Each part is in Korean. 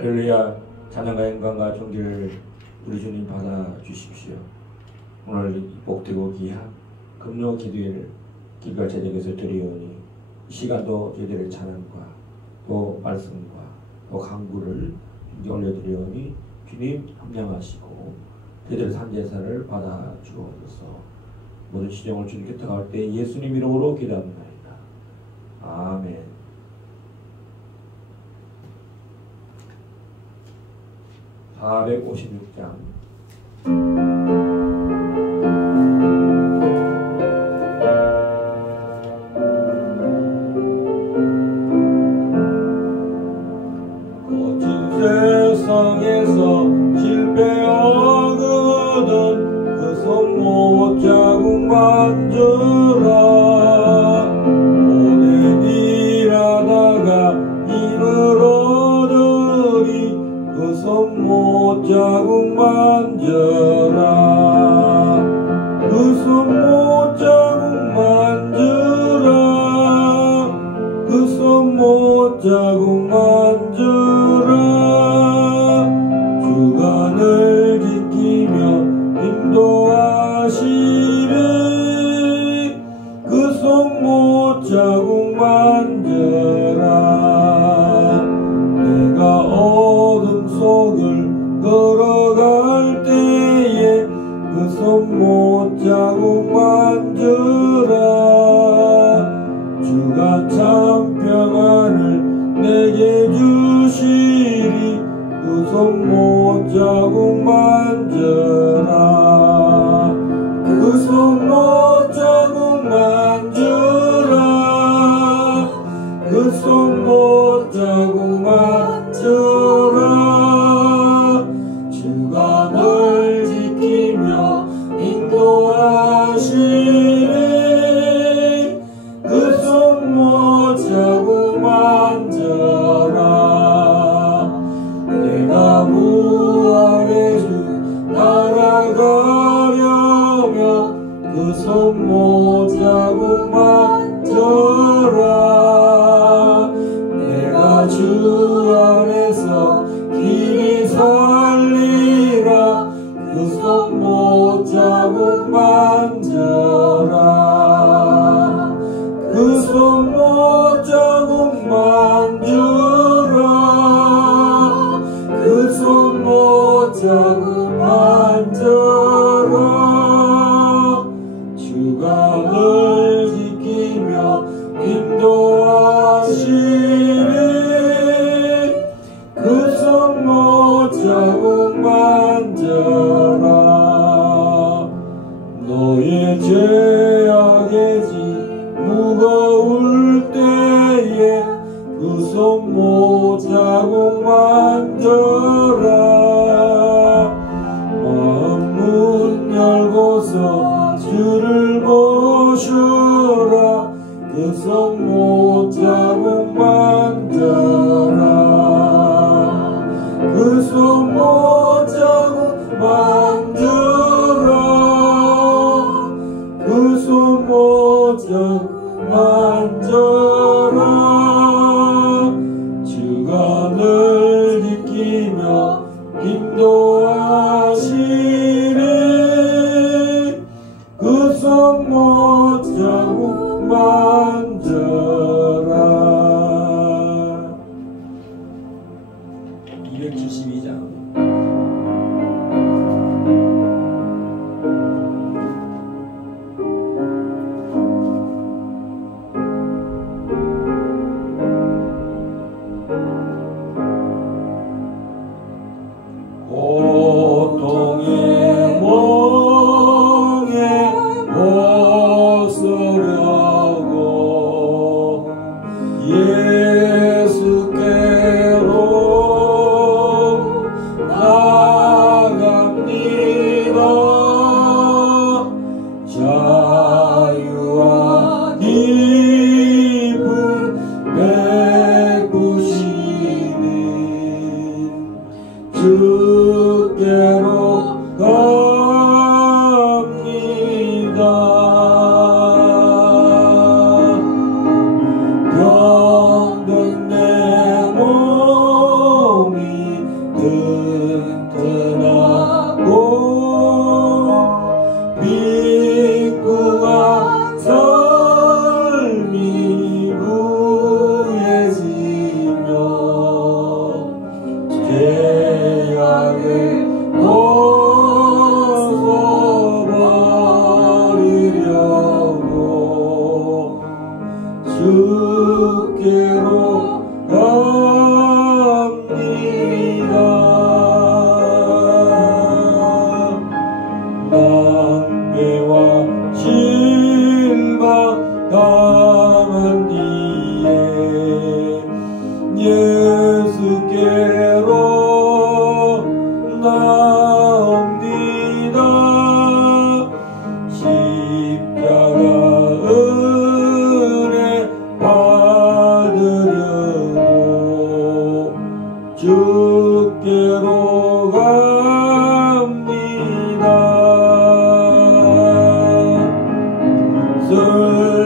할렐루야. 찬양과 영광과 존귀를 우리 주님 받아 주십시오. 오늘 복되고 귀한 금요 기도회를 길갈 제정에서 드리오니 이 시간도 저희들의 찬양과 또 말씀과 또 강구를 올려드리오니 주님 합량하시고 저희들의 산제사를 받아 주옵소서. 모든 시정을 주님께 택할 때 예수님 이름으로 기도합니다. 아멘. 456장 거친 세상에서 실패하거든 그 손못 자국 만져라. 오랜 일하다가 힘을 얻으리 그 손못 자국 만져라. 그 손못 자국 만져라. 그 손못 자국 만져라. 주가 늘 지키며 인도하시리. 그 손못 자국 만져라. 내가 어둠 속을 걸어갈 때에 그 손못 자국 만져라. 주가 참 평안을 내게 주시리. 그 손못 자국 만져라. 그 손못 자국 만져라. 그 손못 자국 만져라. 주가 널 지키며 인도하시리. 그 손못 자국 만져라. 내가 부활의 주 따라가려면 그 손못 자국 만져라. 내가 주 안에서 길이 살리라. 그 손못 자국 만져라. 그 손못 자국 만져라. 그 손못 자국 만져라. 주가 널 지키며 인도하시리. 그 손못 자국 만져라. 너의 죄악의 짐 무거울 때에 그 손못 자국 만져라. 마음 문 열고서 주를 모셔라. 그 손못 자국 만져라. 그 손못 자국 만져라. 그 손못 자국 만져라. 주가 널 지키며 인도하시리. 그 손못 자국 만져라. 예수께로 나옵니다. 십자가 은혜 받으려고 주께로 갑니다.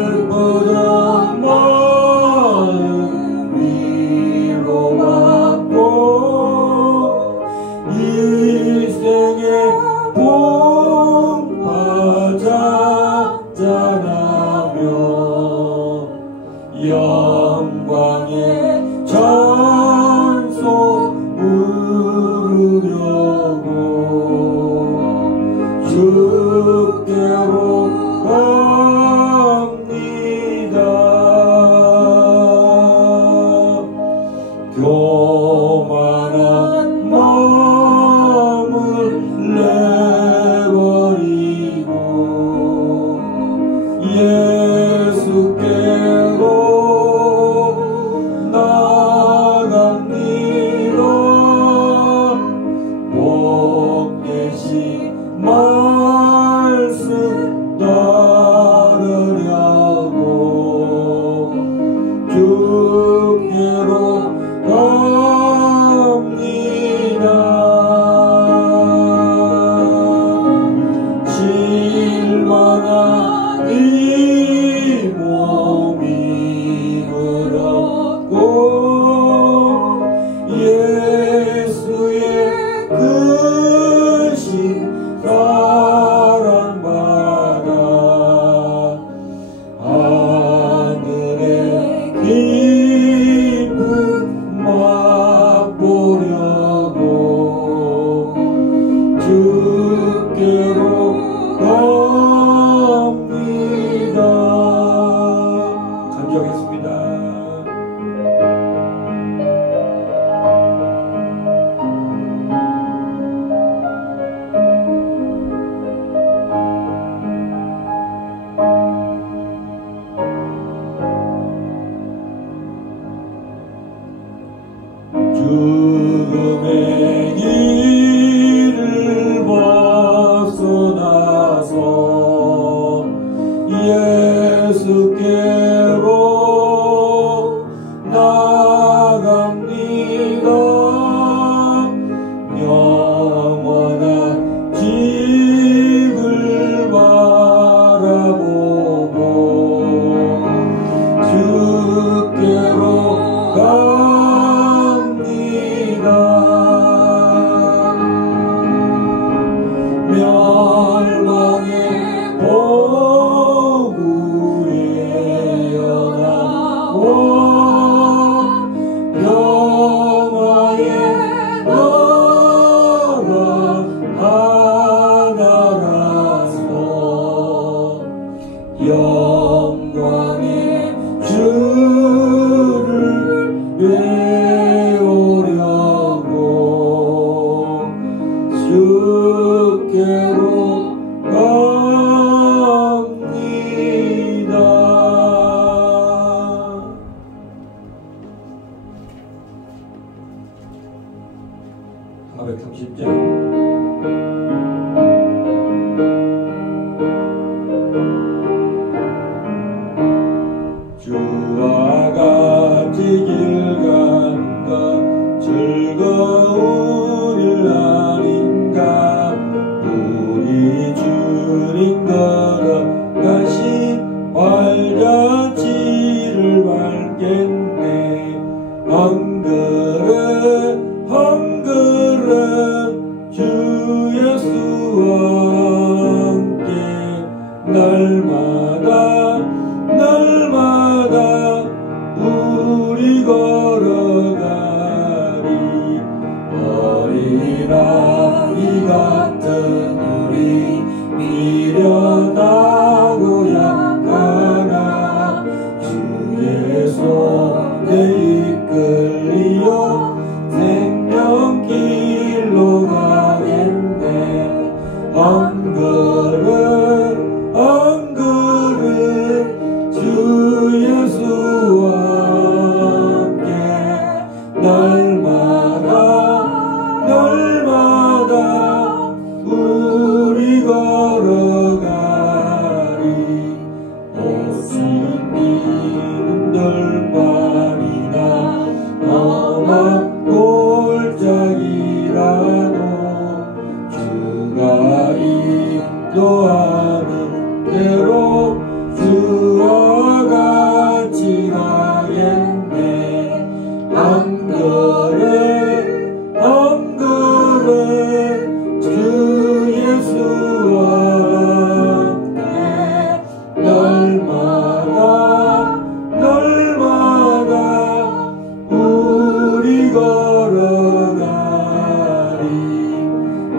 슬프던 마음 위로받고 일생의 풍파 찾아나며 영광의 찬송 부르려고 주께로 갑니다. 교만한 마음을 내버리고 예수께로 나갑니다. 복되신 말씀 따르려고 주께로 갑니다. 실만한 이 몸이 그렇고 예수의 크신 사랑받아 하늘의 기쁨 맛보려고 주께로 갑니다. 간절했습니다. 죽음의 길을 벗어나서 예수께로 나갑니다. 영원한 집을 바라보고 주께로 갑니다. 멸망의 보구에 연하와 평화의 나라 하나라서 영광의 주를 배우려고 주께로 갑니다. 430장 주와 같이 길 간다 즐거운 일 아닌가 우리 주님 걸어가신 발자취를 밟겠네. 한 걸음 주 예수와 함께 날마다 우리 걸어가리. 어린아이 같은 우리 미련하고 약하나 주의 손에 이끌리어 날마다 우리 걸어가리. 예수님은 널말이나 험한 골짜기라도 주가 인도하는 대로 주와 같이 가겠네. 한 걸음 한 걸음 주 예수와 함께 날마다 우리 걸어가리.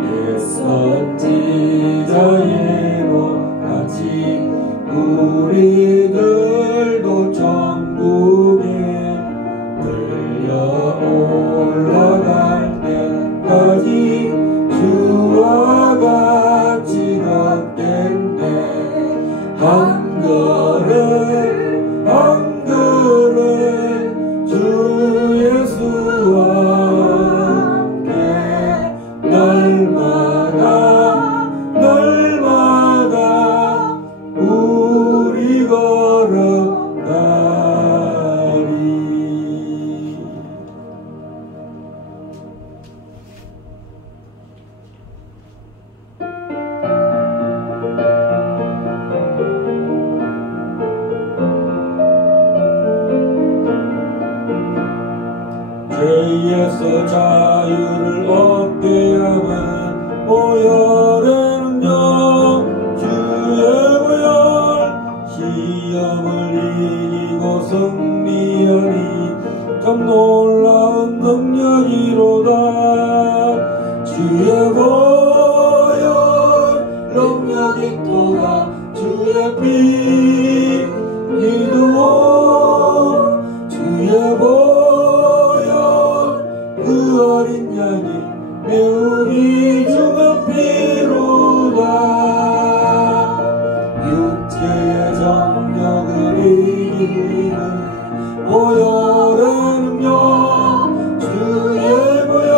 애써 지자예로 같이 우리들도 천국에 들려 올라갈 때까지 주와 같이 걷겠네. 한 걸음 한 걸음 주 예수와 함께 날마다 우리 걸어가리. 죄에서 자유를 얻게 하면 보혈에는요 주의 보혈 시험을 이기고 승리하니 참 놀라운 능력이로다. 주의 보혈 능력이 또다. 주의 피 믿으오. 주의 보혈 그 어린 양이 매우 귀중한 피로다. 육체의 정욕을 이기는 보혈에는요 주의 보혈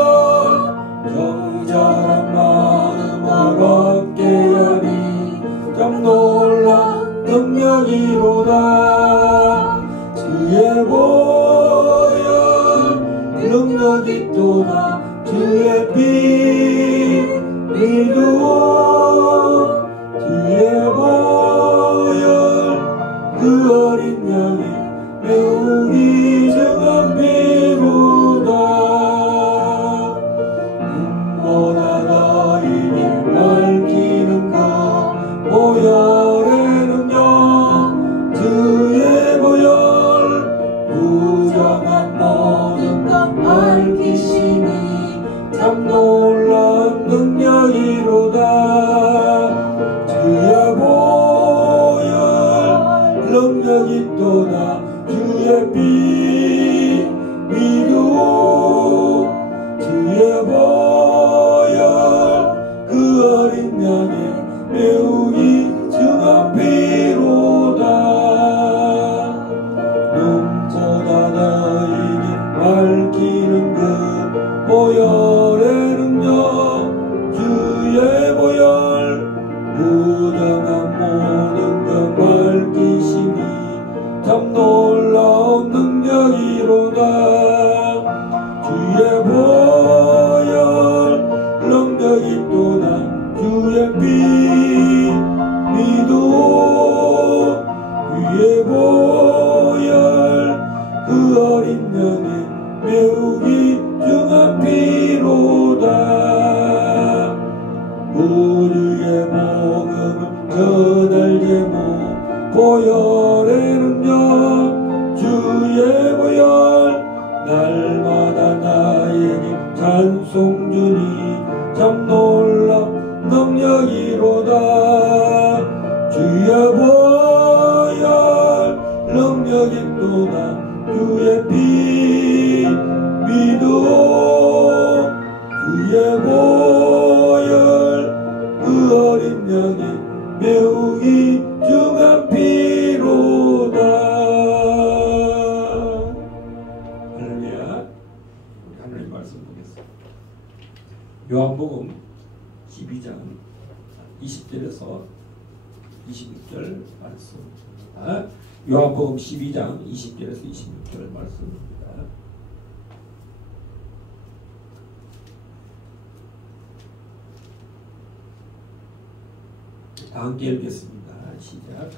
정결한 마음을 얻게 하니 참 놀라운 능력이로다. 주의 보혈 능력이 또다. 주의 피 믿으오. 주의 보혈 그 어린 양이 매우 귀중한 피로다. 눈보다 더 이게 밝히는 것 보혈에는요 주의 보혈 부정한 모든 것 밝히시니 참 놀라운 능력이로다. 주의 보혈 능력이 또다. 주의 피 믿으오. 주의 보혈 그 어린 양의 매우 귀중한 피로다. 눈보다 더 이게 밝히는 그 보혈에는요 주의 보혈 부정한 모든 것 밝히시니 참 놀라운 능력이로다. 주의 보혈 능력이 또다. 주의 피 믿으오. 주의 보혈 그 어린 양의 매우 귀중한 피로다. 우주의 복음을 전할 제목 보혈에는요 주의 보혈 날마다 나에게 찬송 주니 참 놀라운 능력이로다. 주의 보혈 능력이 또다. 주의 피 믿으오. 주의 보혈 그 어린 양의 매우 귀중한 피로다. 할렐루야. 요한복음 12장 20절에서 26절 말씀입니다. 요한복음 12장 20절에서 26절 말씀입니다. 다 함께 읽겠습니다. 시작.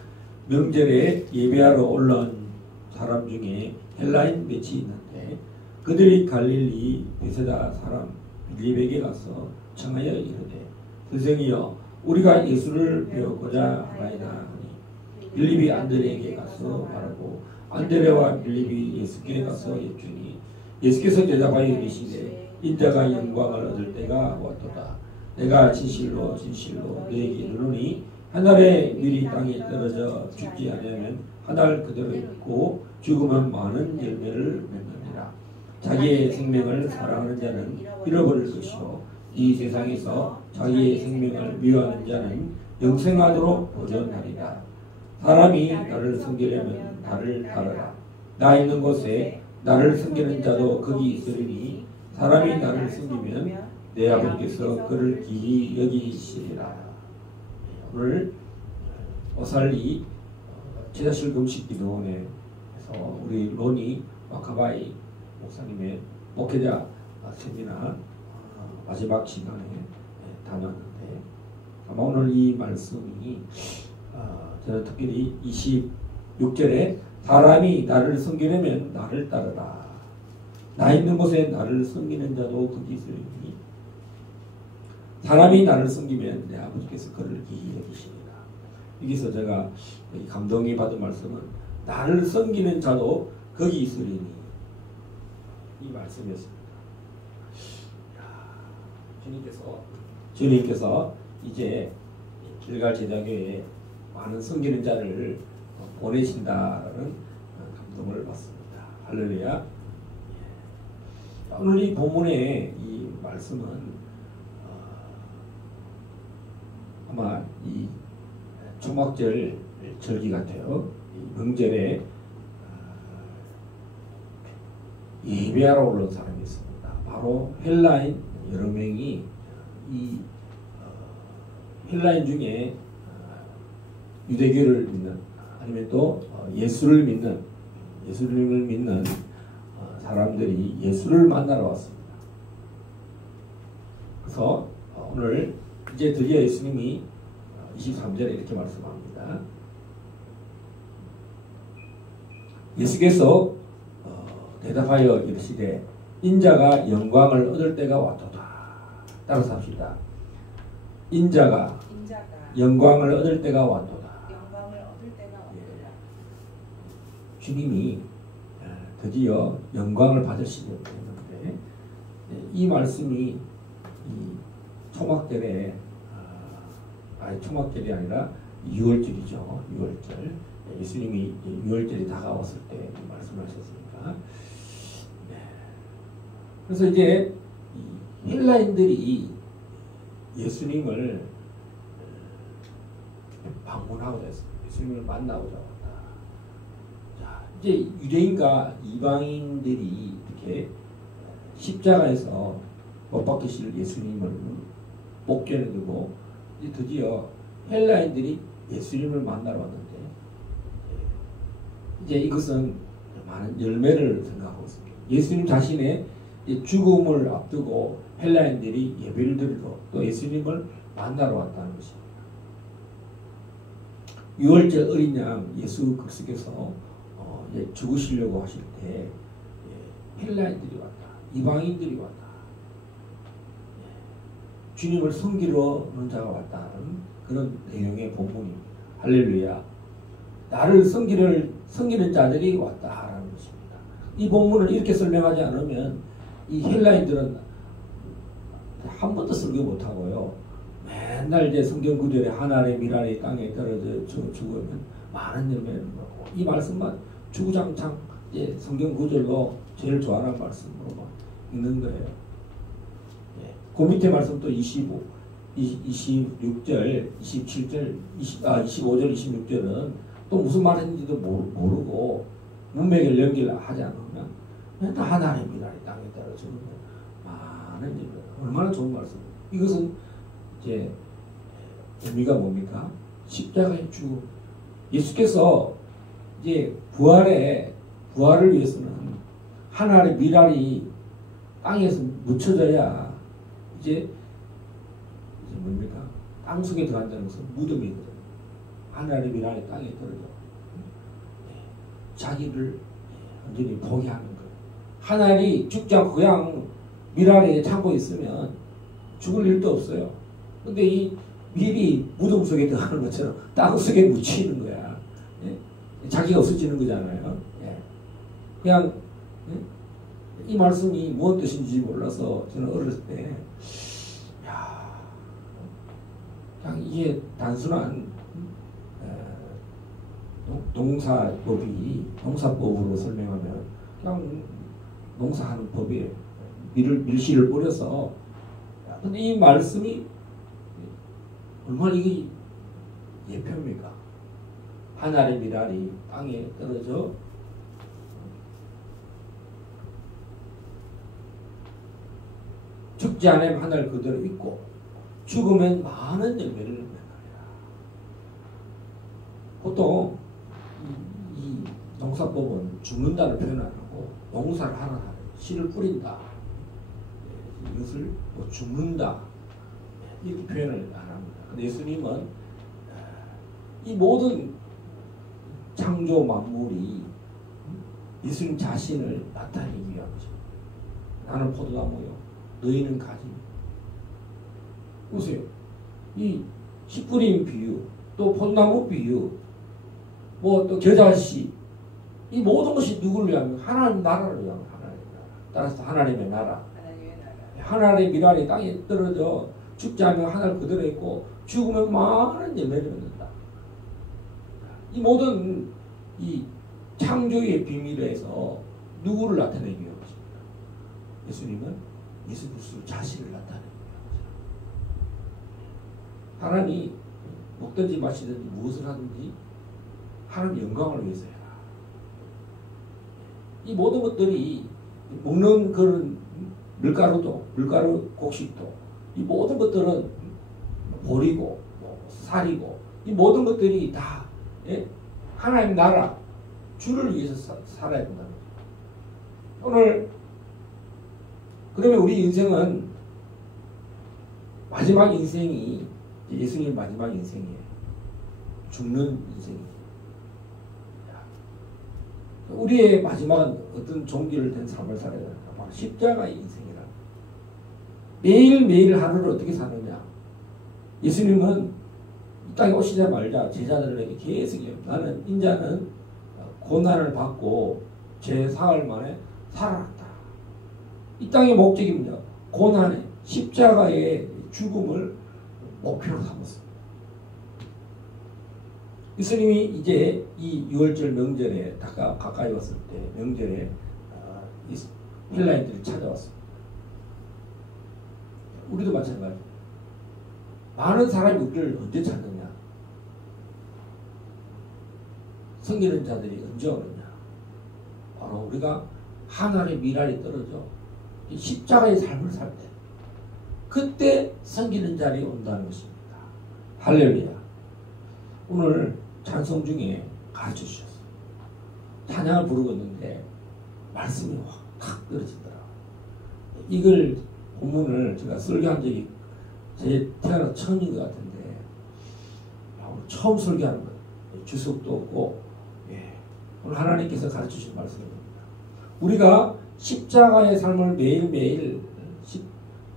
명절에 예배하러 올라온 사람 중에 헬라인 몇이 있는데 그들이 갈릴리 베세다 사람 빌립에게 가서 청하여 이르되 선생이여 우리가 예수를 배우고자 하나이다 하니 빌립이 안드레에게 가서 말하고 안드레와 빌립이 예수께 가서 여쭈니 예수께서 대답하여 이르시되 인자가 영광을 얻을 때가 왔도다. 내가 진실로 진실로 너에게 이르노니 한 알의 밀이 땅에 떨어져 죽지 아니하면 한 알 그대로 있고 죽으면 많은 열매를 맺느니라. 자기의 생명을 사랑하는 자는 잃어버릴 것이요 이 세상에서 자기의 생명을 미워하는 자는 영생하도록 보존하리라. 사람이 나를 섬기려면 나를 따르라. 나 있는 곳에 나를 섬기는 자도 거기 있으리니 사람이 나를 섬기면 내 아버지께서 그를 기이 여기시리라. 오늘 오살리 제자실 금식기도원에서 우리 로니 마카바이 목사님의 목회자 세미나 마지막 시간에 다녔는데 아마 오늘 이 말씀이 저는 특별히 26절에 사람이 나를 섬기려면 나를 따르라. 나 있는 곳에 나를 섬기는 자도 거기 있으리니 사람이 나를 섬기면 내 아버지께서 그를 기이 여기시리라. 여기서 제가 감동이 받은 말씀은 나를 섬기는 자도 거기 있으리니 이 말씀이었습니다. 주님께서 이제 길갈 제자교회에 많은 섬기는 자를 보내신다라는 감동을 받습니다. 할렐루야. 오늘 이 본문의 이 말씀은 아마 이 초막절 절기 같아요. 이 명절에 예배하러 올라온 사람이 있습니다. 바로 헬라인 여러 명이 이 헬라인 중에 유대교를 믿는 아니면 또 예수를 믿는 사람들이 예수를 만나러 왔습니다. 그래서 오늘 이제 드디어 예수님이 23절에 이렇게 말씀합니다. 예수께서 대답하여 이르시되 인자가 영광을 얻을 때가 왔도다. 따라서 합시다. 인자가 영광을 얻을 때가 왔도다. 주님이 드디어 영광을 받으시려고 했는데 이 말씀이 이 초막절에 초막절이 아니라 6월절이죠. 6월절. 예수님이 6월절이 다가왔을 때 말씀하셨으니까. 네. 그래서 이제 헬라인들이 예수님을 방문하고자 했습니다. 예수님을 만나고자 왔다. 자, 이제 유대인과 이방인들이 이렇게 십자가에서 못 박히실 예수님을 목전에 두고 이제 드디어 헬라인들이 예수님을 만나러 왔는데 이제 이것은 많은 열매를 생각하고 있습니다. 예수님 자신의 죽음을 앞두고 헬라인들이 예배를 드리고 또 예수님을 만나러 왔다는 것입니다. 6월절 어린 양 예수 그리스도께서 죽으시려고 하실 때 헬라인들이 왔다. 이방인들이 왔다. 주님을 섬기러 오는 자가 왔다는 그런 내용의 본문입니다. 할렐루야. 나를 섬기는 자들이 왔다라는 것입니다. 이 본문을 이렇게 설명하지 않으면 이 헬라인들은 한 번도 설교 못하고요. 맨날 이제 성경 구절에 하나의 미랄이 땅에 떨어져 죽으면 많은 열매를 먹고 이 말씀만 주구장창 이제 성경 구절로 제일 좋아하는 말씀으로만 읽는 거예요. 그 밑에 말씀도 25, 26절, 27절, 25절, 26절은 또 무슨 말인지도 모르고 문맥을 연결하지 않으면 맨날 하나의 미랄이 땅에 떨어지면 많은 일. 얼마나 좋은 말씀. 이것은 이제 의미가 뭡니까? 십자가의 죽음. 예수께서 이제 부활을 위해서는 하나의 미랄이 땅에서 묻혀져야 이제 뭡니까? 땅 속에 들어간다는 것은 무덤이거든요. 하나의 미랄이 땅에 떨어져 자기를 완전히 포기하는 거예요. 하나이 죽지 않고 그냥 미랄에 참고 있으면 죽을 일도 없어요. 근데 이 밀이 무덤 속에 들어가는 것처럼 땅 속에 묻히는 거야. 예? 자기가 없어지는 거잖아요. 예. 그냥 이 말씀이 무슨 뜻인지 몰라서 저는 어렸을 때 그냥 이게 단순한 농사법으로 설명하면 그냥 농사하는 법이에요. 밀씨를 뿌려서. 근데 이 말씀이 얼마나 이게 예표입니까? 하나의 미랄이 땅에 떨어져 죽지 않으면 하늘 그대로 있고 죽으면 많은 열매를 맺는 거야. 보통 이 농사법은 죽는다를 표현 안 하고 농사를 하나 씨를 뿌린다. 이것을 뭐 죽는다 이렇게 표현을 안 합니다. 근데 예수님은 이 모든 창조 만물이 예수님 자신을 나타내기 위한 것입니다. 나는 포도나무요, 너희는 가지. 보세요. 이 씨 뿌린 비유, 또 포도나무 비유, 뭐 또 겨자씨, 이 모든 것이 누구를 위하면 하나님 나라를 위하면 하나님의 나라. 따라서 하나님의 나라. 하나님의 미랄이 땅에 떨어져 죽지 않으면 하늘 그대로 있고 죽으면 많은 열매를 맺는다. 이 모든 이 창조의 비밀에서 누구를 나타내기 위한 것입니다. 예수님은 예수 그리스도 자신을 나타내기 위한 것입니다. 하나님이 먹든지 마시든지 무엇을 하든지 하나님 영광을 위해서 해라. 이 모든 것들이 먹는 그런 밀가루 곡식도 이 모든 것들은 보리고 쌀이고 이 모든 것들이 다 하나님 나라 주를 위해서 살아야 된다는 거죠. 오늘 그러면 우리 인생은 마지막 인생이 예수님 마지막 인생이에요. 죽는 인생이에요. 우리의 마지막은 어떤 종기를 된 삶을 살아야 된다. 바로 십자가의 인생이라. 매일매일 하루를 어떻게 사느냐. 예수님은 이 땅에 오시자마자 제자들에게 계속 나는 인자는 고난을 받고 제 사흘 만에 살아났다. 이 땅의 목적입니다. 고난의 십자가의 죽음을 목표로 삼았습니다. 예수님이 이제 이 6월절 명절에 가까이 왔을 때 명절에 헬라인들이 찾아왔습니다. 우리도 마찬가지입니다. 많은 사람이 우리를 언제 찾느냐? 섬기는 자들이 언제 오느냐? 바로 우리가 하늘의 미랄이 떨어져 이 십자가의 삶을 살 때 그때 섬기는 자리 온다는 것입니다. 할렐루야. 오늘 찬송 중에 가르쳐 주셨어요. 찬양을 부르고 있는데 말씀이 확 떨어지더라고요. 이걸 본문을 제가 설교한 적이 제 태어나 처음인 것 같은데 오늘 처음 설교하는 거예요. 주석도 없고 오늘 하나님께서 가르쳐 주신 말씀입니다. 우리가 십자가의 삶을 매일매일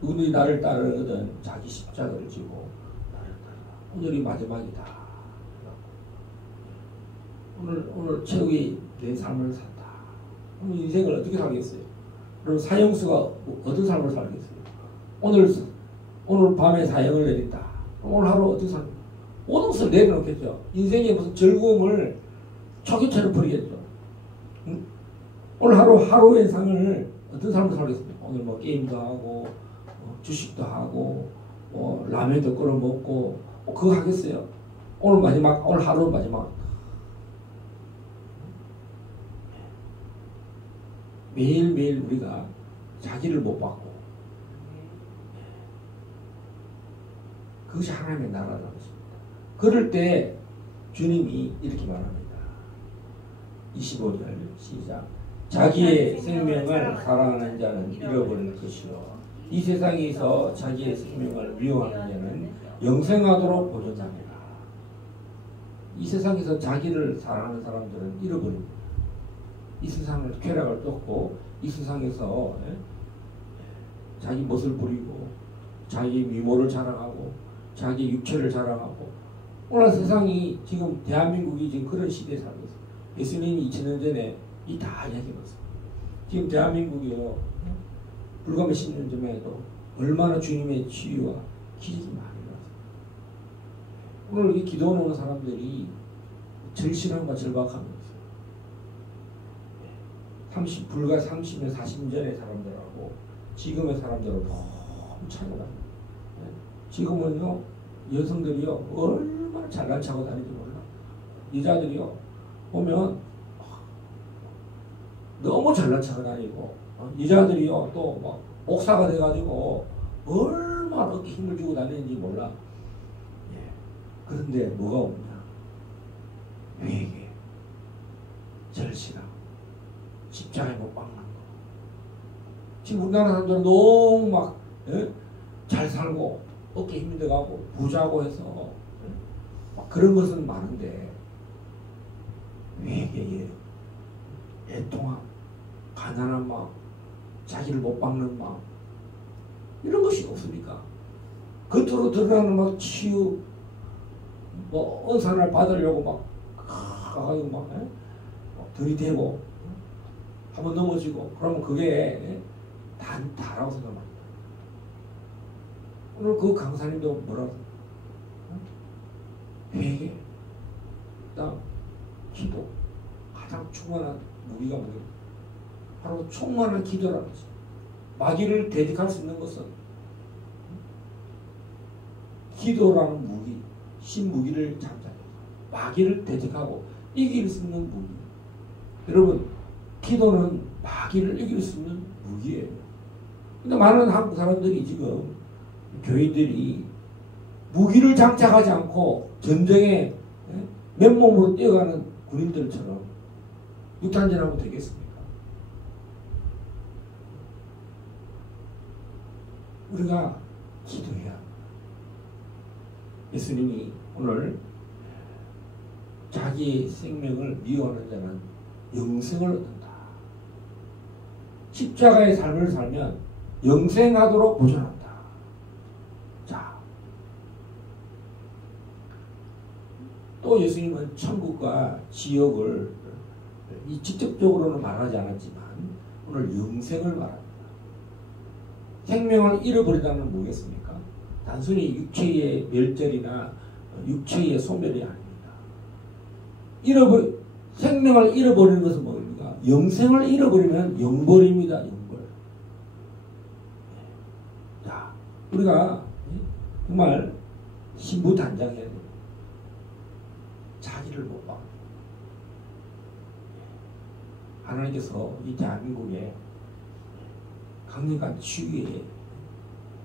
누구들이 나를 따르거든 자기 십자가를 지고 나를 따르라. 오늘이 마지막이다. 오늘 최후의 내 삶을 산다. 그럼 인생을 어떻게 살겠어요? 그럼 사형수가 어떤 삶을 살겠어요? 오늘 밤에 사형을 내린다. 오늘 하루 어떻게 살겠어요? 모든 것을 내려놓겠죠. 인생의 무슨 즐거움을 초기처럼 버리겠죠. 응? 오늘 하루의 삶을 어떤 삶을 살겠습니까? 오늘 뭐 게임도 하고 주식도 하고 라면도 끓여 먹고 그거 하겠어요? 오늘 하루 마지막 매일매일 우리가 자기를 못 받고 그것이 하나님의 나라라는 것입니다. 그럴 때 주님이 이렇게 말합니다. 25절 시작. 자기의 생명을 사랑하는 자는 잃어버릴 것이요 이 세상에서 자기의 생명을 미워하는 자는 영생하도록 보존합니다. 이 세상에서 자기를 사랑하는 사람들은 잃어버립니다. 이 세상을 쾌락을 쫓고 이 세상에서 자기 멋을 부리고 자기 미모를 자랑하고 자기 육체를 자랑하고 오늘 세상이 지금 대한민국이 지금 그런 시대에 살고 있어요. 예수님이 2000년 전에 이 다 이야기해봤어요. 지금 대한민국이요 불과 몇십 년 전에도 얼마나 주님의 치유와 기적이 많이 일어났어요. 오늘 이 기도 오는 사람들이 절실함과 절박함이 있어요. 불과 30년, 40년 전의 사람들하고 지금의 사람들은 너무 차이가 납니다. 지금은요, 여성들이요, 얼마나 잘난 척하고 다니는지 몰라. 여자들이요, 보면, 너무 잘난 척하고 다니고, 여자들이요, 또 막, 목사가 돼가지고, 얼마나 어깨 힘을 주고 다니는지 몰라. 예. 그런데 뭐가 없냐? 회개, 절실함, 십자가에 못 박는 거. 지금 우리나라 사람들은 너무 막, 잘 살고, 어깨 힘이 들어가고, 부자고 해서, 막 그런 것은 많은데, 회개에 애통함, 가난한 마음, 자기를 못 박는 마음, 이런 것이 없으니까. 겉으로 드러나는 막 치유, 뭐, 은사를 받으려고 가가지고 막 들이대고, 한번 넘어지고, 그러면 그게 다라고 생각합니다. 오늘 그 강사님도 뭐라고? 회개, 그다음 기도, 가장 충만한 무기가 뭐예요? 바로 충만한 기도라는 거죠. 마귀를 대적할 수 있는 것은 기도라는 무기, 신무기를 장착해서 마귀를 대적하고 이길 수 있는 무기. 여러분, 기도는 마귀를 이길 수 있는 무기예요. 근데 많은 한국 사람들이 지금 교인들이 무기를 장착하지 않고 전쟁에 맨몸으로 뛰어가는 군인들처럼 육탄전하면 되겠습니까? 우리가 기도해야 합니다. 예수님이 오늘 자기의 생명을 미워하는 자는 영생을 얻는다. 십자가의 삶을 살면 영생하도록 보존한다. 자, 또 예수님은 천국과 지옥을 직접적으로는 말하지 않았지만 오늘 영생을 말합니다. 생명을 잃어버리다는 뭐겠습니까? 단순히 육체의 멸절이나 육체의 소멸이 아닙니다. 생명을 잃어버리는 것은 뭡니까? 영생을 잃어버리면 영벌입니다. 영벌. 자, 우리가 정말 신부단장해야 돼요. 자기를 못 봐. 하나님께서 이 대한민국에 강력한 치유의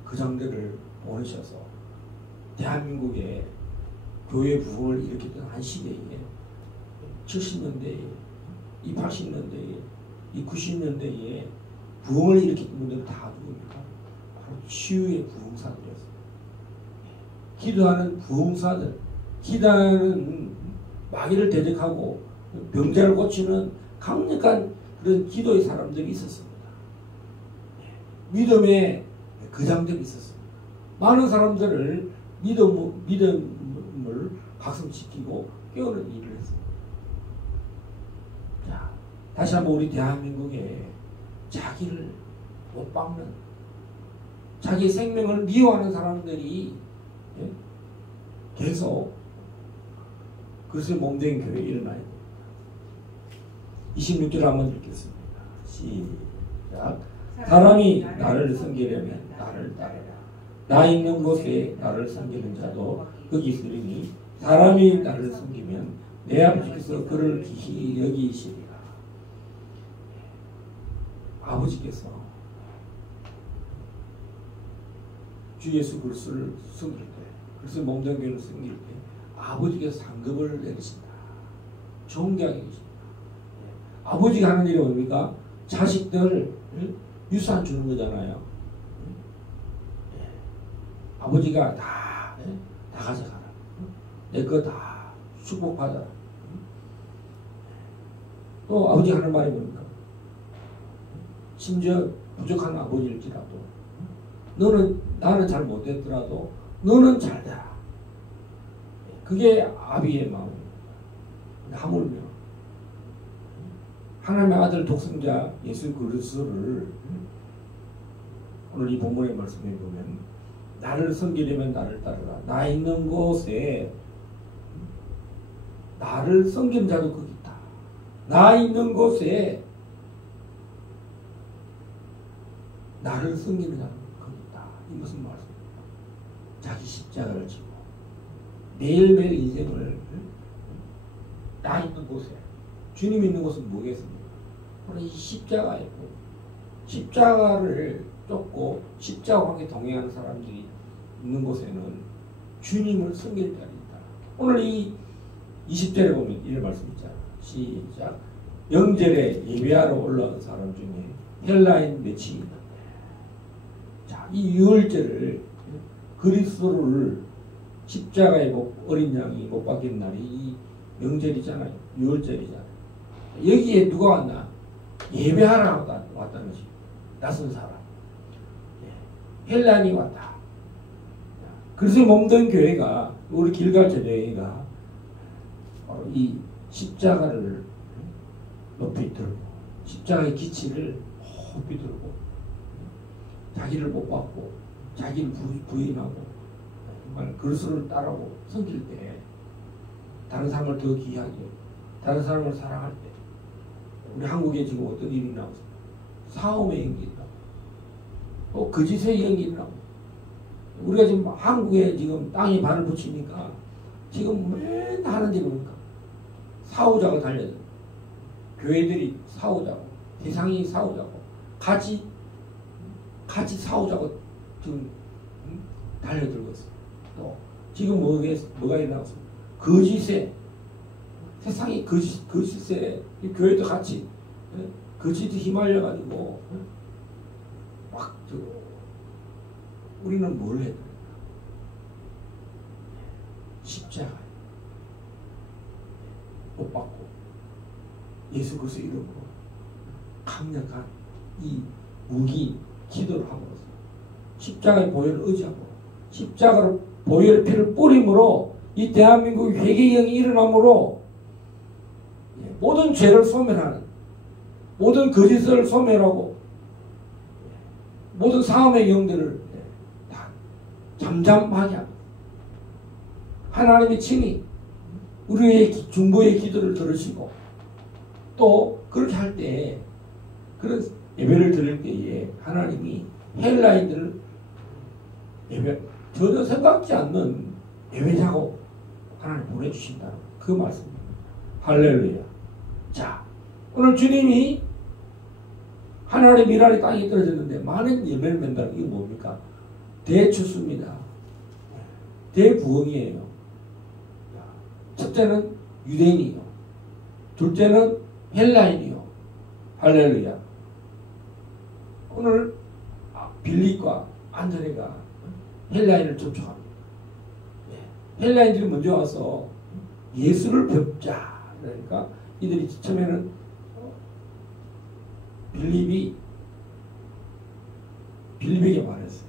거장들을 보내셔서 대한민국에 교회 부흥을 일으켰던 한 시대에 70년대에 이 80년대에 이 90년대에 부흥을 일으킨 분들은 다 누굽니까? 바로 치유의 부흥사들이었어요. 기도하는 부흥사들, 기도하는 마귀를 대적하고 병자를 고치는 강력한 그런 기도의 사람들이 있었습니다. 믿음의 거장들이 있었습니다. 많은 사람들을 믿음을 각성시키고 깨우는 일을 했습니다. 자, 다시 한번 우리 대한민국에 자기를 못 박는 자기 생명을 미워하는 사람들이 계속 그것을 몸된 교회에 일어나요. 26절 한번 읽겠습니다. 시작. 사람이 나를 섬기려면 나를 따르라. 나 있는 곳에 나를 섬기는 자도 거기 있으리니 사람이 나를 섬기면 내 아버지께서 그를 기히 여기시리라. 아버지께서 주 예수 그리스도를 섬길 때 그래서 몸된 교회를 섬길 때 아버지께서 상급을 내리신다. 존경해 주신다. 아버지가 하는 일이 뭡니까? 자식들 유산 주는 거잖아요. 아버지가 다 가져가라. 내 거 다 축복받아라. 또 아버지가 하는 말이 뭡니까? 심지어 부족한 아버지일지라도 나는 잘 못했더라도 너는 잘 되라. 그게 아비의 마음입니다. 하물며 하나님의 아들 독생자 예수 그리스도를 오늘 이 본문의 말씀에 보면 나를 섬기려면 나를 따르라. 나 있는 곳에 나를 섬기는 자도 거기 있다. 나 있는 곳에 나를 섬기는 자도 거기 있다. 이 무슨 말씀입니까? 자기 십자가를 지고 매일매일 인생을 나 있는 곳에 주님 있는 곳은 뭐겠습니까? 바로 이 십자가이고 십자가를 쫓고 십자가와 함께 동행하는 사람들이 있는 곳에는 주님을 섬길 자리가 있다. 오늘 이 20절에 보면 이런 말씀 있잖아. 시작. 영절에 예배하러 올라온 사람 중에 헬라인 몇이 있는데 자, 이 유월절을 그리스도를 십자가에 어린 양이 못 박힌 날이 이 명절이잖아요. 유월절이잖아요. 여기에 누가 왔나? 예배하러 왔다는 것이 낯선 사람. 헬란이 왔다. 그래서 몸된 교회가 우리 길갈 제자회가 바로 이 십자가를 높이 들고 십자가의 기치를 높이 들고 자기를 못 받고 자기를 부인하고 정말 그리스도를 따라고 섬길 때 다른 사람을 더 귀하게 다른 사람을 사랑할 때 우리 한국에 지금 어떤 일이 나오죠? 사움의 연기 있다고 또 거짓의 연기 있다고 우리가 지금 한국에 지금 땅에 발을 붙이니까 지금 맨날 하는 일이 뭡니까? 사후작을 달려요. 교회들이 사후자고 세상이 사후자고 같이 사후자고 지금 달려들고 있어요. 또 지금 뭐가 일어나겠습니까? 거짓에 세상이 거짓에 교회도 같이 거짓에 휘말려가지고 막 우리는 뭘 해야 됩니까? 십자가 못 받고 예수 그리스도 이름으로 강력한 이 무기 기도를 함으로써 십자가의 보혈을 의지하고 십자가로 보혈의 피를 뿌림으로 이 대한민국 회개경이 일어나므로 모든 죄를 소멸하는 모든 거짓을 소멸하고 모든 사함의 영들을 다 잠잠하게 하고 하나님이 친히 우리의 중보의 기도를 들으시고 또 그렇게 할 때 그런 예배를 드릴 때에 하나님이 헬라인들을 예배 전혀 생각지 않는 예배자고 하나님 보내주신다는 그 말씀입니다. 할렐루야. 자, 오늘 주님이 하나님의 미랄이 땅에 떨어졌는데 많은 열매를 맺는다는 이게 뭡니까? 대추수입니다. 대부흥이에요. 첫째는 유대인이요. 둘째는 헬라인이요. 할렐루야. 오늘 빌립과 안드레가 헬라인을 접촉합니다. 헬라인들이 먼저 와서 예수를 뵙자. 그러니까 이들이 처음에는 빌립에게 말했어요.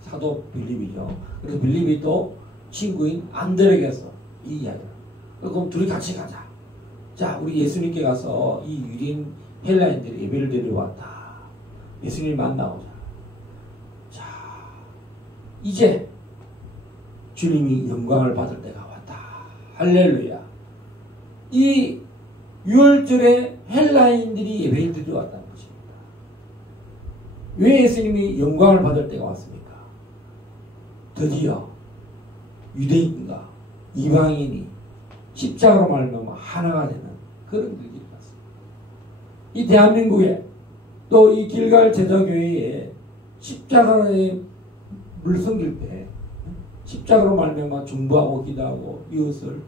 사도 빌립이죠. 그래서 빌립이 또 친구인 안드레에게서 이 이야기를. 그럼 둘이 같이 가자. 자, 우리 예수님께 가서 이 유대인 헬라인들이 예배를 드리러 왔다. 예수님 만나오자. 자, 이제 주님이 영광을 받을 때가 왔다. 할렐루야. 이 6월절에 헬라인들이 예배를 드리러 왔다는 것입니다. 왜 예수님이 영광을 받을 때가 왔습니까? 드디어 유대인과 이방인이 십자가로 말미암아 하나가 되는 그런 일이 있었습니다. 이 대한민국에 또 이 길갈 제자교회에 십자가의 물 섬길 때 십자가로 말미암아 중보하고 기도하고 이웃을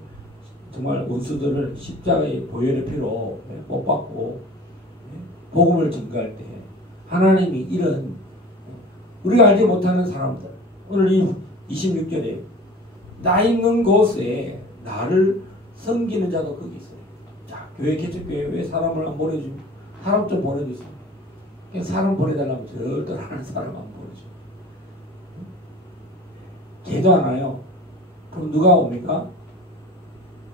정말 원수들을 십자가의 보혈의 피로 못 받고 복음을 전가할 때 하나님이 이런 우리가 알지 못하는 사람들 오늘 이 26절에 나 있는 곳에 나를 섬기는 자도 거기 있어요. 자, 교회 개척교회 왜 사람을 안 보내주면 사람 좀 보내주세요. 사람 보내달라면 절대 하는 사람 안 보내줘. 걔도 안 와요. 그럼 누가 옵니까?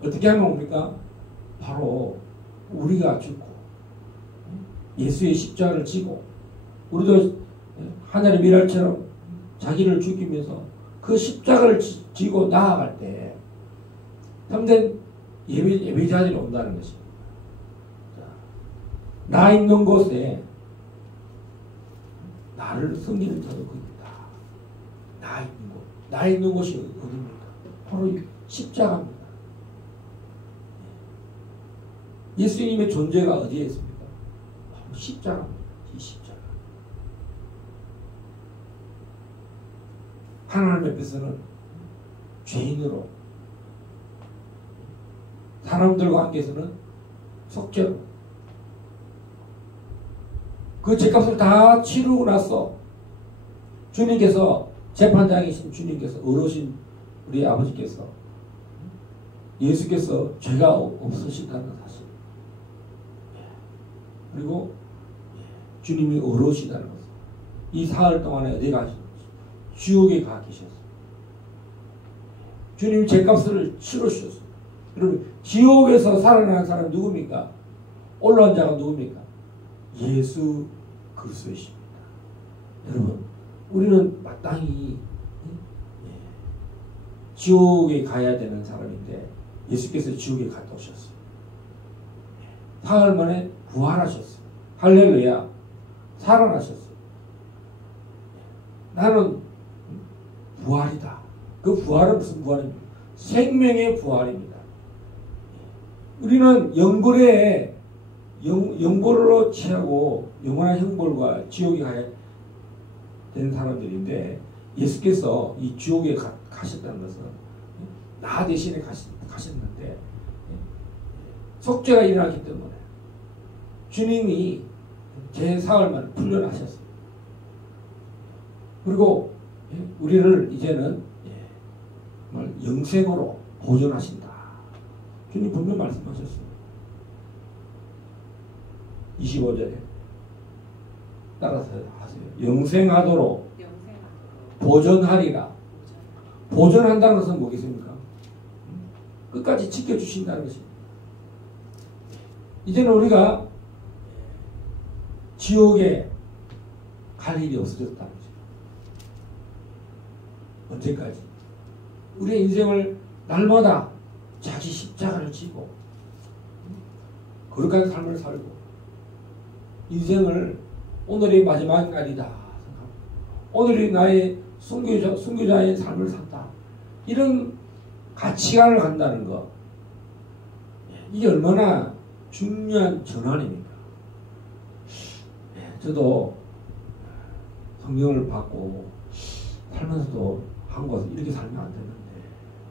어떻게 하면 옵니까? 바로 우리가 죽고 예수의 십자가를 지고 우리도 하늘의 미랄처럼 자기를 죽이면서 그 십자가를 지고 나아갈 때 참된 예배자들이 온다는 것입니다. 나 있는 곳에 나를 섬기는 자도 거기 있다. 나 있는 곳. 나 있는 곳이 어디입니까? 바로 십자가입니다. 예수님의 존재가 어디에 있습니까? 바로 십자가입니다. 이 십자가. 하나님 앞에서는 죄인으로 사람들과 함께서는 속죄로 그 죄값을 다 치르고 나서 주님께서 재판장이신 주님께서 어르신 우리 아버지께서 예수께서 죄가 없으시다는 사실 그리고 주님이 어르시다는 것을 이 사흘 동안에 어디 가셨는지 지옥에 가 계셨어요. 주님이 죄값을 치르셨어요. 여러분 지옥에서 살아난 사람 누굽니까? 올라온 자가 누굽니까? 예수 그리스도이십니다. 여러분 우리는 마땅히 지옥에 가야 되는 사람인데 예수께서 지옥에 갔다 오셨어요. 사흘 만에 부활하셨어요. 할렐루야. 살아나셨어요. 나는 부활이다. 그 부활은 무슨 부활입니까? 생명의 부활입니다. 우리는 영벌에 영벌로 취하고 영원한 형벌과 지옥에 가야 되는 사람들인데 예수께서 이 지옥에 가셨다는 것은 나 대신에 가셨는데 속죄가 일어나기 때문에 주님이 제 사흘만 풀려나셨어요. 그리고 우리를 이제는 정말 영생으로 보존하신다. 주님 분명 말씀하셨어요. 25절에 따라서 하세요. 영생하도록 보존하리라. 보존한다는 것은 뭐겠습니까? 끝까지 지켜주신다는 것입니다. 이제는 우리가 지옥에 갈 일이 없어졌다는 거죠. 언제까지? 우리의 인생을 날마다 자기 십자가를 지고 거룩한 삶을 살고 인생을 오늘이 마지막 날이다. 오늘이 나의 순교자의 삶을 산다. 이런 가치관을 갖는다는 것. 이게 얼마나 중요한 전환입니까? 저도 성경을 받고 살면서도 한국에서 이렇게 살면 안 되는데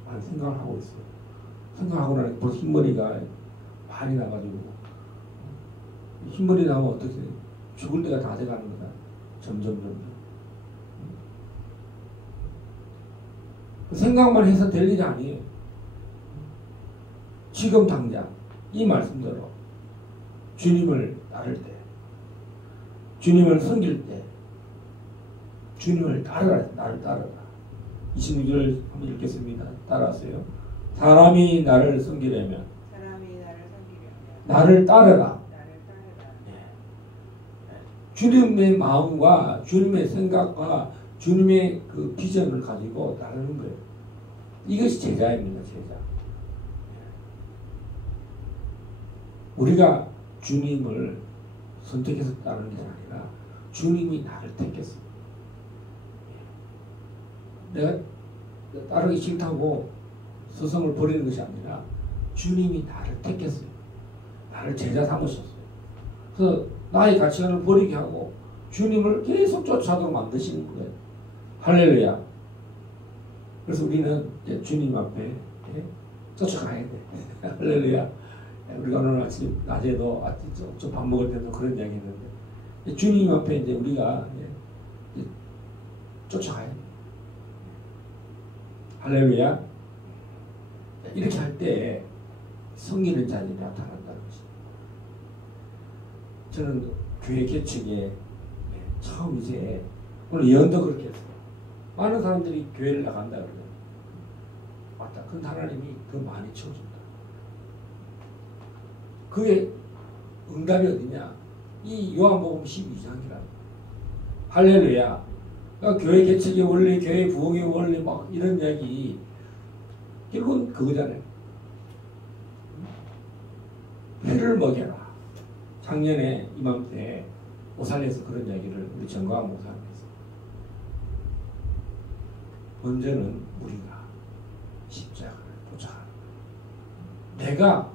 라는 생각을 하고 있어요. 생각하고 나니까 벌써 흰머리가 많이 나가지고 흰머리 나면 어떻게 죽을 때가 다 돼가는 거다. 점점. 생각만 해서 될 일이 아니에요. 지금 당장 이 말씀대로 주님을 따를 때 주님을 섬길 때 주님을 따르라. 나를 따르라. 26절 한번 읽겠습니다. 따라하세요. 사람이 나를 섬기려면 나를 따르라. 주님의 마음과 주님의 생각과 주님의 그 비전을 가지고 따르는 거예요. 이것이 제자입니다. 제자. 우리가 주님을 선택해서 따르는 게 아니라 주님이 나를 택했어요. 내가 따르기 싫다고 스승을 버리는 것이 아니라 주님이 나를 택했어요. 나를 제자 삼으셨어요. 그래서 나의 가치관을 버리게 하고 주님을 계속 쫓아도록 만드시는 거예요. 할렐루야. 그래서 우리는 이제 주님 앞에 쫓아가야 돼. 할렐루야. 우리가 오늘 아침 낮에도 좀 밥 먹을 때도 그런 이야기 했는데 주님 앞에 이제 우리가 이제 쫓아가야 돼. 할렐루야. 이렇게 할 때 성기는 자들이 나타난다는 것입니다. 저는 교회 개척에 처음 이제 오늘 예언도 그렇게 했어요. 많은 사람들이 교회를 나간다 그러죠. 맞다. 근데 하나님이 더 많이 채워준다. 그의 응답이 어디냐? 이 요한복음 12장이라. 할렐루야. 그러니까 교회 개척의 원리, 교회 부흥의 원리 막 이런 이야기 결국은 그거잖아요. 회를 먹여라. 작년에 이맘때 오산에서 그런 이야기를 우리 정광 목사님 했어요. 먼저는 우리가 십자가를 도착하는 거예요. 내가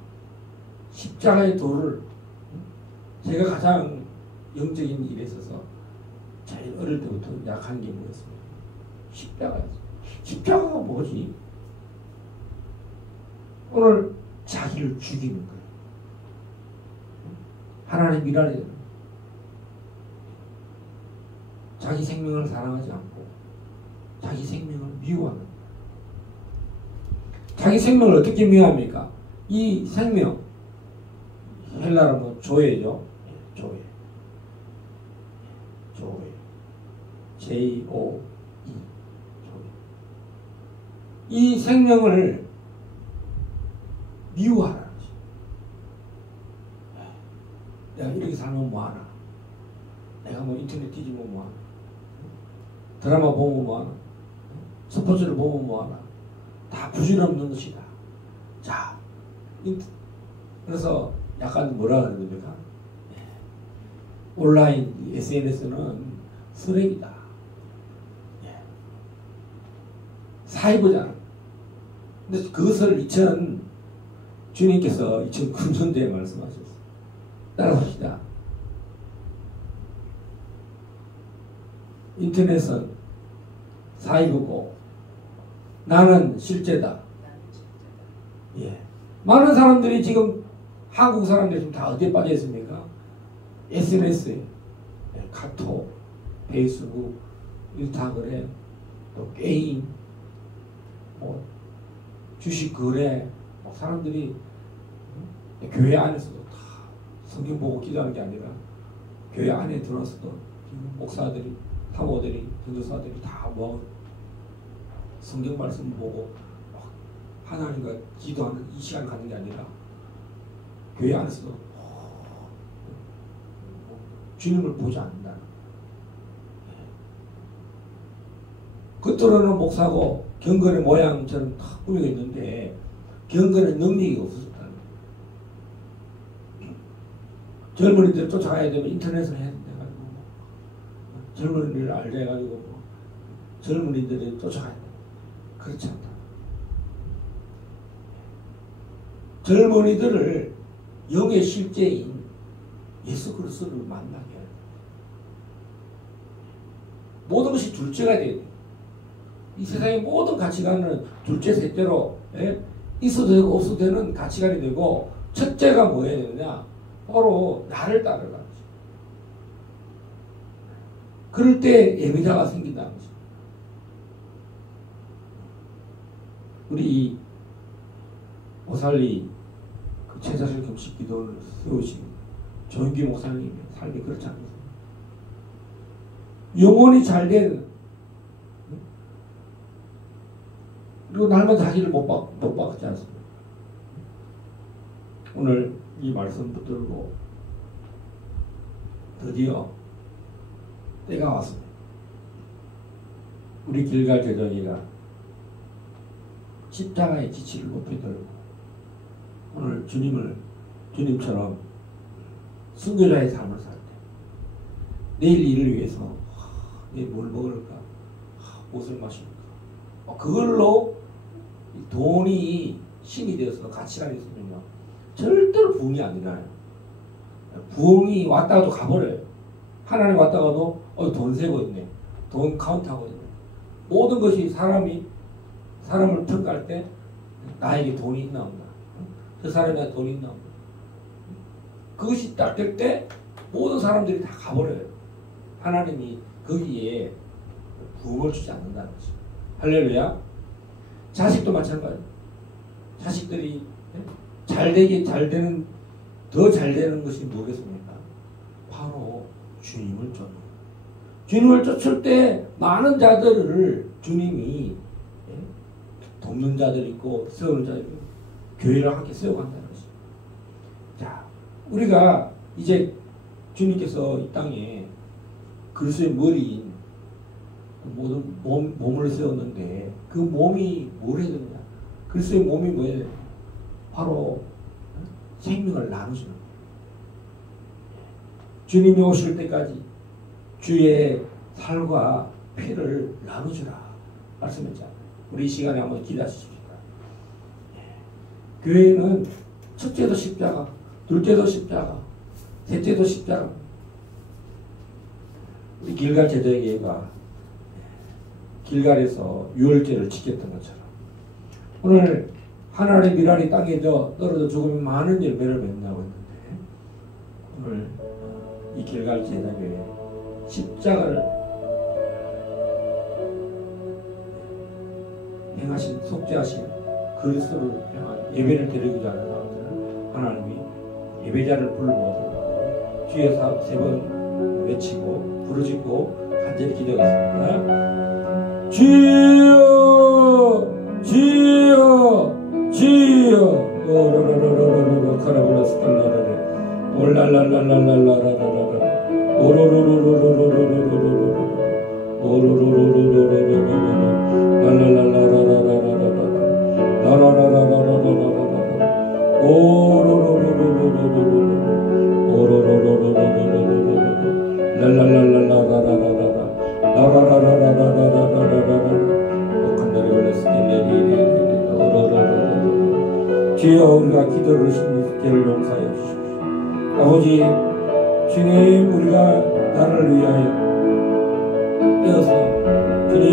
십자가의 도를 제가 가장 영적인 일에 있어서 제일 어릴 때부터 약한 게 뭐였습니까? 십자가였어요. 십자가가 뭐지? 오늘 자기를 죽이는 거예요. 하나님 일하려 자기 생명을 사랑하지 않고 자기 생명을 미워하는 거예요. 자기 생명을 어떻게 미워합니까? 이 생명 헬라로 뭐 조예죠. 조예. 조예. J-O-E. 조예. 이 생명을 미워하라는 것이. 내가 이렇게 살면 뭐하나? 내가 뭐 인터넷 뒤지면 뭐하나? 드라마 보면 뭐하나? 스포츠를 보면 뭐하나? 다 부질없는 것이다. 자, 그래서 약간 뭐라 그러는 겁니까? 온라인 SNS는 쓰레기다. 사이버잖아. 근데 그것을 주님께서 2009년도에 말씀하셨어요. 따라합시다. 인터넷은 사이버고 나는 실제다. 예. 많은 사람들이 지금 한국 사람들이 지금 다 어디에 빠져 있습니까? SNS에 카톡, 페이스북, 인스타그램, 또 게임, 뭐 주식 거래, 뭐 사람들이 교회 안에서도 다 성경 보고 기도하는 게 아니라 교회 안에 들어와서도 목사들이, 사모들이, 전도사들이 다 뭐 성경 말씀 보고 하나님과 기도하는 이 시간 갖는 게 아니라 교회 안에서도 주님을 보지 않는다. 겉으로는 목사고 경건의 모양처럼 탁 꾸미고 있는데 경건의 능력이 없었다는 거예요. 젊은이들 쫓아가야 되면 인터넷을 해야 돼가지고 젊은이들을 알자 해가지고 젊은이들이 쫓아가야 돼. 그렇지 않다. 젊은이들을 영의 실제인 예수 그리스도를 만나게 해야 돼. 모든 것이 둘째가 돼야 돼. 이 세상의 모든 가치관은 둘째, 셋째로 있어도 되고 없어도 되는 가치관이 되고 첫째가 뭐여야 되느냐? 바로 나를 따르라는 거지. 그럴 때 예배자가 생긴다는 거지. 우리 오살리 그 제자실 금식 기도를 세우신 조영기 목사님의 삶이 그렇지 않습니까? 영혼이 잘된 그리고 날마다 자기를 못 받지 않습니다. 오늘 이 말씀 붙들고 드디어 때가 왔습니다. 우리 길갈 제자기가 십자가의 지치를 높이 들고 오늘 주님처럼 순교자의 삶을 살 때 내일 일을 위해서 내일 뭘 먹을까? 무엇을 마실까? 그걸로 돈이 힘이 되어서 가치가 있으면요 절대로 부흥이 안 일어나요. 부흥이 왔다가도 가버려요. 하나님 왔다가도 돈 세고 있네. 돈 카운트하고 있네. 모든 것이 사람이 사람을 평가할 때 나에게 돈이 있나 없나, 저 사람이 돈이 있나 없나, 그것이 딱 될 때 모든 사람들이 다 가버려요. 하나님이 거기에 부흥을 주지 않는다는 거죠. 할렐루야. 자식도 마찬가지예요. 자식들이 잘 되는, 더 잘 되는 것이 뭐겠습니까? 바로 주님을 쫓는 거예요. 주님을 쫓을 때 많은 자들을 주님이 돕는 자들 있고 세우는 자들 있고 교회를 함께 세워간다는 것이죠. 자, 우리가 이제 주님께서 이 땅에 그리스도의 머리인 모든 몸을 세웠는데 그 몸이 뭘 해야 되느냐? 그리스도의 몸이 뭐예요? 바로 생명을 나누시는 거예요. 주님이 오실 때까지 주의 살과 피를 나누주라 말씀했잖아요. 우리 이 시간에 한번 기대하십시다. 교회는 첫째도 십자가, 둘째도 십자가, 셋째도 십자가. 우리 길갈 제자교회가 길갈에서 유월절을 지켰던 것처럼 오늘 하나님의 미랄이 땅에 떨어져 죽으면 많은 열매를 맺는다고 했는데 오늘 이 길갈 제자교회 십자가를 행하신 속죄하신 그리스도를 향한 예배를 드리고자 하는 사람들은 하나님이 예배자를 불러모으도록 주여 세 번 외치고 부르짖고 간절히 기도하겠습니다. 주여 주여 주여 오로로로로로로 카라볼라스칼라라레 올랄랄랄랄랄라라라라 오로로로로로로로로로로로 오로로로로로로로로로 랄랄랄라라라라라라라 라라라라라라라라라 오로로로로로로로로로 오로로로로로로로로로 랄랄랄라라라라라라 라라라라라라라라라라 오칸다리 올레스킬레리레레레 오로로로로로로 주여 우리가 기도를 하신 죄를 용서하여 주십시오. 아버지 주님 우리가 나라를 위하여 깨어서 주님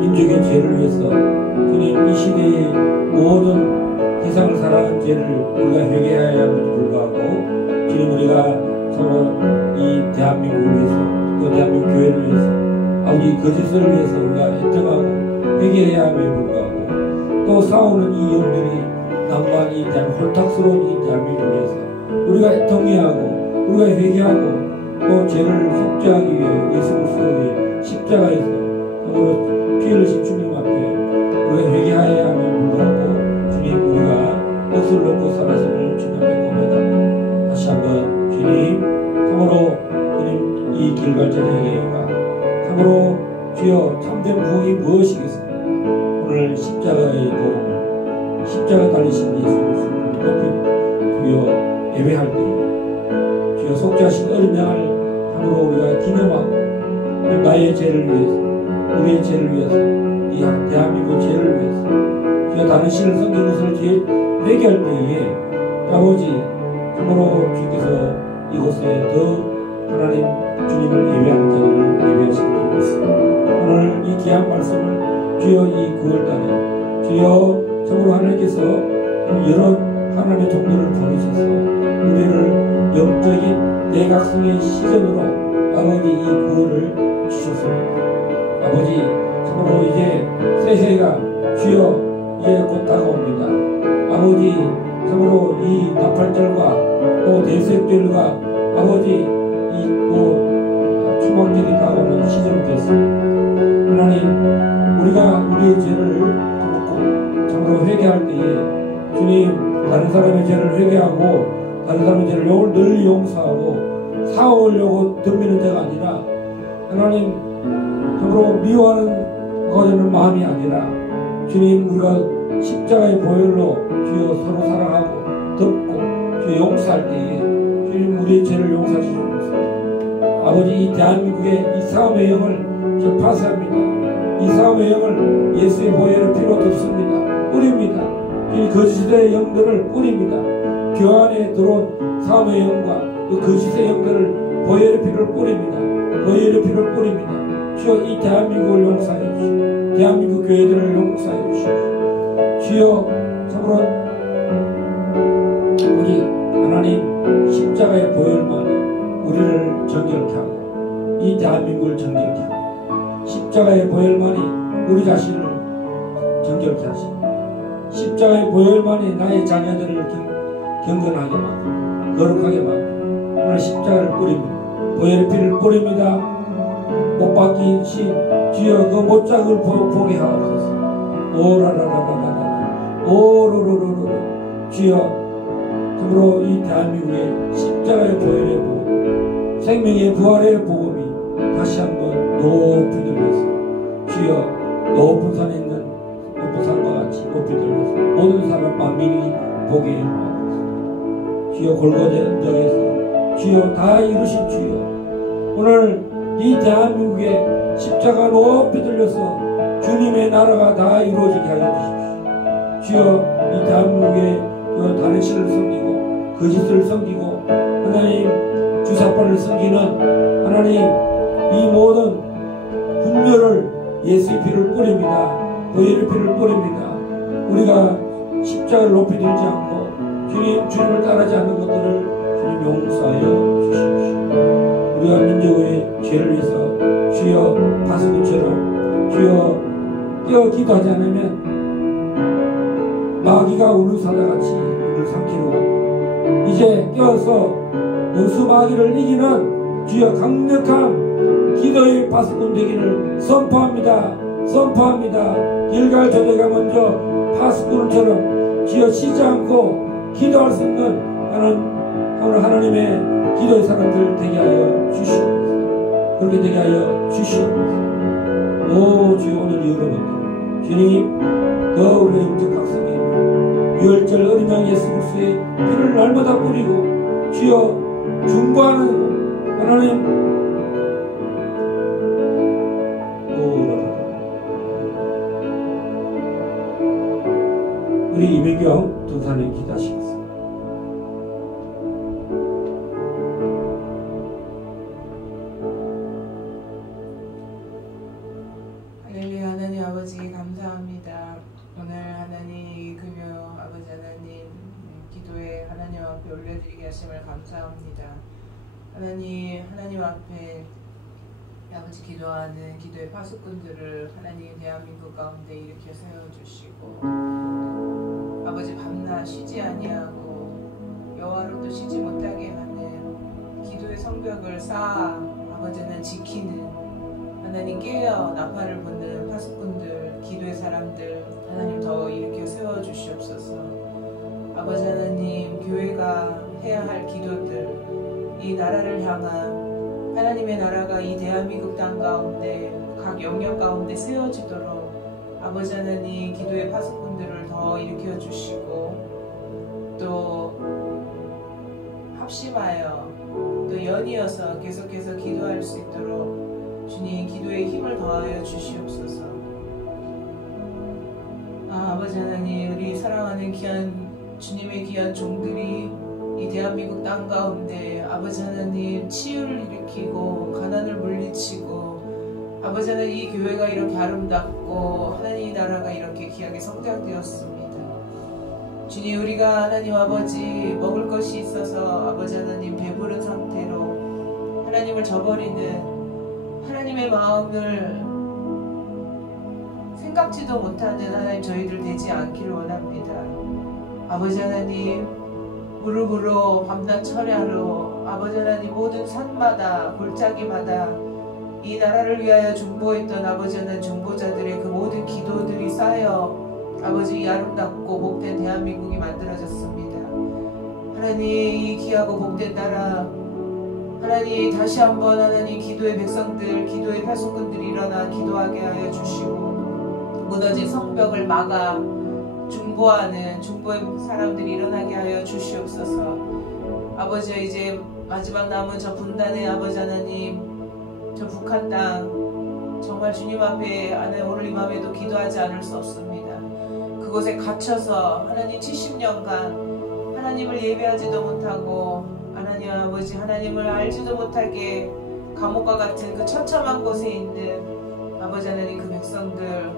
민족의 죄를 위해서 주님 이 시대의 모든 세상을 살아가는 죄를 우리가 회개해야 함에도 불구하고 주님 우리가 서로 이 대한민국을 위해서 또 대한민국 교회를 위해서 아버지 거짓을 위해서 우리가 애통하고 회개해야 함에도 불구하고 또 싸우는 이 영들이 남과 이 대한민국 홀딱스러운 이 대한민국을 위해서 우리가 애통해야 하고 우리가 회개하고 또 죄를 속죄하기 위해 예수 그리스도의 십자가에서 참으로 피 흘리신 주님 앞에 우리가 회개하여야 함을 불구하고 주님 우리가 뜻을 놓고 살았음을 주님 앞에 고백합니다. 다시 한번 주님 참으로 주님 이 길갈 제자교회가 참으로 주여 참된 부흥이 무엇이겠습니까? 오늘 십자가의 복음을 십자가 달리신 예수 그리스도를 높이 주여 예배할 때 주여 속죄하신 어린 양을 참으로 우리가 기념하고 나의 죄를 위해서 우리의 죄를 위해서 이 대한민국 죄를 위해서 주여 다른 신을 섬긴 것을 회개할 때에 아버지 참으로 주께서 이곳에 더 하나님 주님을 예배하는 자들을 예배하시는 것입니다. 오늘 이 귀한 말씀을 주여 이 9월달에 주여 참으로 하나님께서 여러 하나님의 종들을 보내셔서 우리를 영적인 내각성의 시전으로 아버지 이 구원을 주셨습니다. 아버지 참으로 이제 새해가 주여 이제 곧 다가옵니다. 아버지 참으로 이 나팔절과 또 대수협절과 아버지 이 또 추방절이 다가오는 시점이 됐습니다. 하나님 우리가 우리의 죄를 묻고 참으로 회개할 때에 주님 다른 사람의 죄를 회개하고 다른 사람의 죄를 늘 용서하고 사오려고 덤비는 자가 아니라 하나님 참으로 미워하는 거저는 마음이 아니라 주님 우리가 십자가의 보혈로 주여 서로 사랑하고 덮고 주여 용서할 때에 주님 우리의 죄를 용서해 주시옵소서. 아버지 이 대한민국의 이 싸움의 영을 저 파쇄합니다. 이 싸움의 영을 예수의 보혈의 피로 덮습니다. 뿌립니다. 이 거짓의 영들을 뿌립니다. 교회 안에 들어온 싸움의 영과 그 거짓의 영들을 보혈의 피를 뿌립니다. 보혈의 피를 뿌립니다. 주여 이 대한민국을 용서하여 주시고 대한민국 교회들을 용서하여 주시고 주여 참으로 오직 하나님 십자가의 보혈만이 우리를 정결케 하고 이 대한민국을 정결케 하고 십자가의 보혈만이 우리 자신을 정결케 하시고 십자가의 보혈만이 나의 자녀들을 경건하게 만들고 거룩하게 만들고 오늘 십자가를 뿌립니다. 보혈의 피를 뿌립니다. 못 박히신 주여 그 못작을 보게 하옵소서. 오라라라라라라 오로로로로 주여 참으로 이 대한민국의 십자가의 보혈의 복음 생명의 부활의 복음이 다시 한번 높이 들려서 주여 높은 산에 있는 높은 산과 같이 높이 들려서 모든 사람 만민이 보게 하옵소서. 주여 골고다에서 주여 다 이루신 주여 오늘 이 대한민국에 십자가 높이 들려서 주님의 나라가 다 이루어지게 하여 주십시오. 주여 이 대한민국에 다른 신을 섬기고 거짓을 섬기고 하나님 주사파를 섬기는 하나님 이 모든 분멸을 예수의 피를 뿌립니다. 보혈의 피를 뿌립니다. 우리가 십자가를 높이 들지 않고 주님을 따르지 않는 것들을 주님 용서하여 주십시오. 우리가 민족의 죄를 위해서 주여 다스군처럼 주여 깨어 기도하지 않으면 마귀가 우르사자같이 우리를 삼키려고 이제 깨어서 원수 마귀를 이기는 주여 강력한 기도의 파수꾼 되기를 선포합니다. 길갈 저자가 먼저 파수꾼처럼 주여 쉬지 않고 기도할 수 있는 하나님의 기도의 사람들 되게 하여 주시옵소서. 그렇게 되게 하여 주시옵소서. 오 주여 오늘 여러분 주님 더 우리의 영적 각성에 유월절 어린 양 예수 그리스도의 피를 날마다 뿌리고 주여 중보하는 하나님 우리 이민경 전사님 기도하시겠습니다. 할렐루야. 하나님 아버지 감사합니다. 오늘 하나님 이 금요 아버지 하나님 기도에 하나님 앞에 올려드리게 하심을 감사합니다. 하나님 앞에 아버지 기도하는 기도의 파수꾼들을 하나님 대한민국 가운데 일으켜 세워주시고 아버지 밤낮 쉬지 아니하고 여호와로도 쉬지 못하게 하는 기도의 성벽을 쌓아 아버지는 지키는 하나님 깨어 나팔을 부는 파수꾼들 기도의 사람들 하나님 더 일으켜 세워주시옵소서. 아버지 하나님 교회가 해야 할 기도들 이 나라를 향한 하나님의 나라가 이 대한민국 땅 가운데 각 영역 가운데 세워지도록 아버지 하나님 기도의 파수꾼들을 더 일으켜 주시고 또 합심하여 또 연이어서 계속해서 기도할 수 있도록 주님 기도의 힘을 더하여 주시옵소서. 아버지 하나님 우리 사랑하는 귀한 주님의 귀한 종들이 이 대한민국 땅 가운데 아버지 하나님 치유를 일으키고 가난을 물리치고 아버지 하나님 이 교회가 이렇게 아름답고 하나님 이 나라가 이렇게 귀하게 성장되었습니다. 주님 우리가 하나님 아버지 먹을 것이 있어서 아버지 하나님 배부른 상태로 하나님을 저버리는 하나님의 마음을 생각지도 못하는 하나님 저희들 되지 않기를 원합니다. 아버지 하나님 무릎으로 밤낮 철야로 아버지 하나님 모든 산마다 골짜기마다 이 나라를 위하여 중보했던 아버지 하나님 중보자들의 그 모든 기도들이 쌓여 아버지 이 아름답고 복된 대한민국이 만들어졌습니다. 하나님 이 귀하고 복된 나라 하나님 다시 한번 하나님 기도의 백성들 기도의 파수꾼들이 일어나 기도하게 하여 주시고 무너진 성벽을 막아 중보하는 중보의 사람들이 일어나게 하여 주시옵소서. 아버지 이제 마지막 남은 저 분단의 아버지 하나님 저 북한 땅 정말 주님 앞에 오늘 이 밤에도 기도하지 않을 수 없습니다. 그곳에 갇혀서 하나님 70년간 하나님을 예배하지도 못하고 하나님 아버지 하나님을 알지도 못하게 감옥과 같은 그 처참한 곳에 있는 아버지 하나님 그 백성들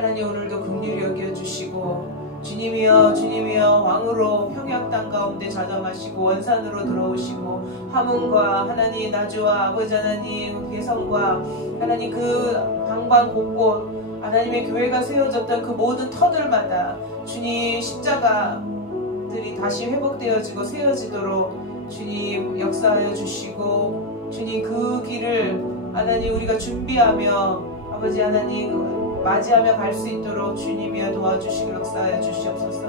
하나님 오늘도 긍휼히 여겨주시고 주님이여 주님이여 왕으로 평양 땅 가운데 자정하시고 원산으로 들어오시고 화문과 하나님 나주와 아버지 하나님 개성과 하나님 그 방방 곳곳 하나님의 교회가 세워졌던 그 모든 터들마다 주님 십자가들이 다시 회복되어지고 세워지도록 주님 역사하여 주시고 주님 그 길을 하나님 우리가 준비하며 아버지 하나님 맞이하며 갈 수 있도록 주님이여 도와주시고 역사하여 주시옵소서.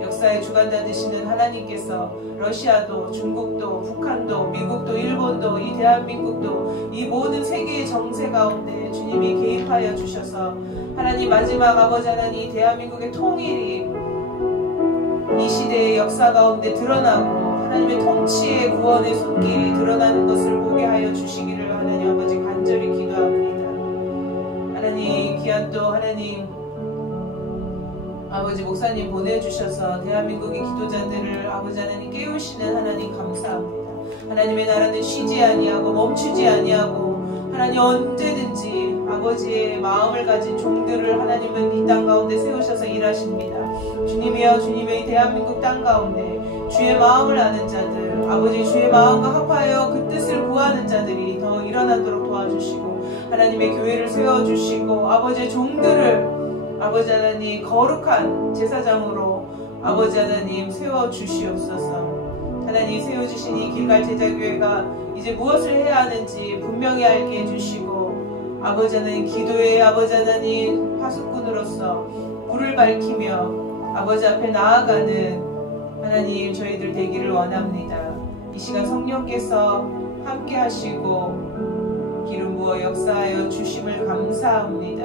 역사의 주관자 되시는 하나님께서 러시아도 중국도 북한도 미국도 일본도 이 대한민국도 이 모든 세계의 정세 가운데 주님이 개입하여 주셔서 하나님 마지막 아버지 하나님 대한민국의 통일이 이 시대의 역사 가운데 드러나고 하나님의 통치의 구원의 손길이 드러나는 것을 보게 하여 주시기를 하나님 아버지 간절히 기도합니다. 하나님 귀한 또 하나님 아버지 목사님 보내주셔서 대한민국의 기도자들을 아버지 하나님 깨우시는 하나님 감사합니다. 하나님의 나라는 쉬지 아니하고 멈추지 아니하고 하나님 언제든지 아버지의 마음을 가진 종들을 하나님은 이 땅 가운데 세우셔서 일하십니다. 주님이여 주님의 대한민국 땅 가운데 주의 마음을 아는 자들 아버지 주의 마음과 합하여 그 뜻을 구하는 자들이 더 일어나도록 도와주시고 하나님의 교회를 세워주시고 아버지의 종들을 아버지 하나님 거룩한 제사장으로 아버지 하나님 세워주시옵소서. 하나님 세워주신 이 길갈 제자교회가 이제 무엇을 해야 하는지 분명히 알게 해주시고 아버지 하나님 기도의 아버지 하나님 파수꾼으로서 불을 밝히며 아버지 앞에 나아가는 하나님 저희들 되기를 원합니다. 이 시간 성령께서 함께 하시고 기름 부어 역사하여 주심을 감사합니다.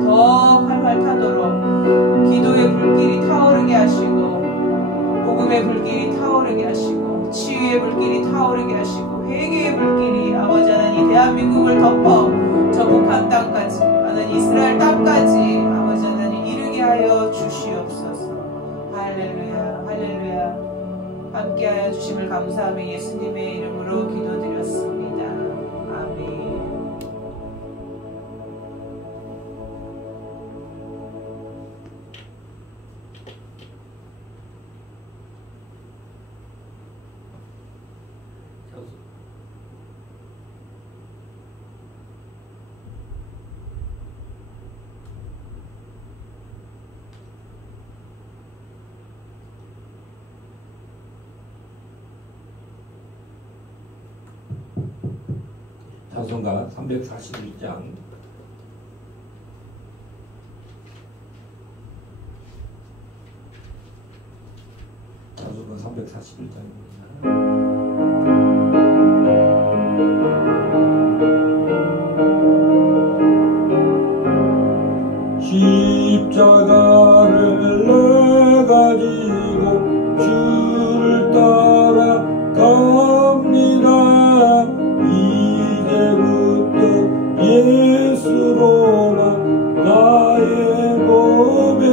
더 활활 타도록 기도의 불길이 타오르게 하시고 복음의 불길이 타오르게 하시고 치유의 불길이 타오르게 하시고 회개의 불길이 아버지 하나님 대한민국을 덮어 저 북한 땅까지 하나님 이스라엘 땅까지 아버지 하나님 이르게 하여 주시옵소서. 할렐루야 할렐루야. 함께하여 주심을 감사하며 예수님의 이름으로 기도드렸습니다. 아멘. 찬송가 341장 찬송가 341장입니다. 십자가를 내가 지고 주를 따라 갑니다. 이제부터 예수로만 나의 몸에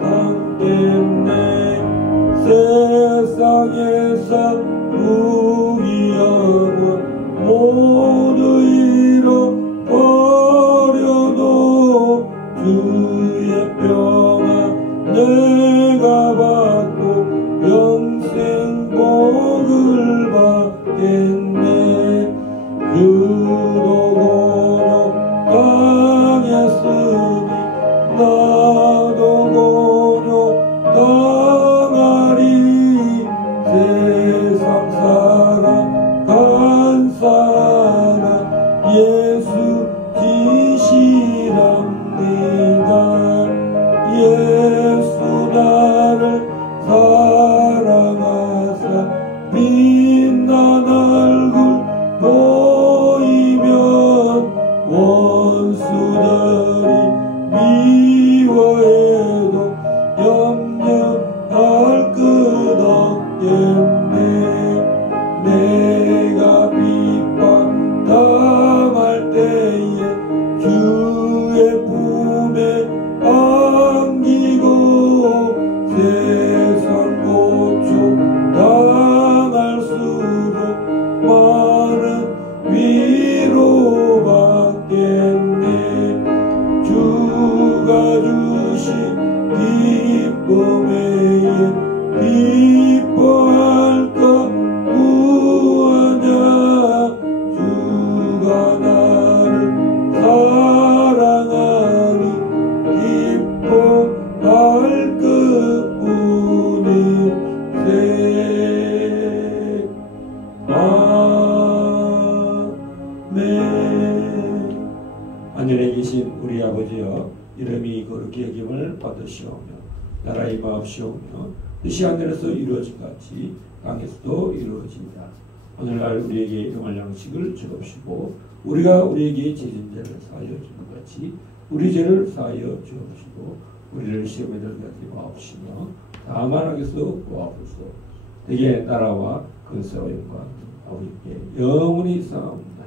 담겠네. 세상에서 무기하고 모두 잃어버려도 주의 평화 내가 받고 영생 복을 받겠네. 그도 고려 당했으니 나도 고려 당하리. 세상 사랑 간사하나 예수 지시랍니다. 예수 나를 사랑하사 빛난 얼굴 보이면 원수들이 미워해도 염려할 것 없겠네. 내가 핍박 당할 때에 주의 품에 안기고 세상 고초 당할수록 많은 위로받겠네. 주가 하늘에 계신 우리 아버지여, 이름이 거룩히 여김을 받으시오며 나라의 임하옵시오며 뜻이 하늘에서 이루어진 같이 땅에서도 이루어지이다. 오늘날 우리에게 영할 양식을 주옵시고 우리가 우리에게 죄진 자를 사하여 주는 같이 우리 죄를 사하여 주옵시고 우리를 시험에 들게 하지 마옵시며 다만 악에서 구하옵소서. 대개 나라와 근세와 영광 아버지께 영원히 쌓옵나이다.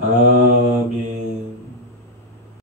아멘.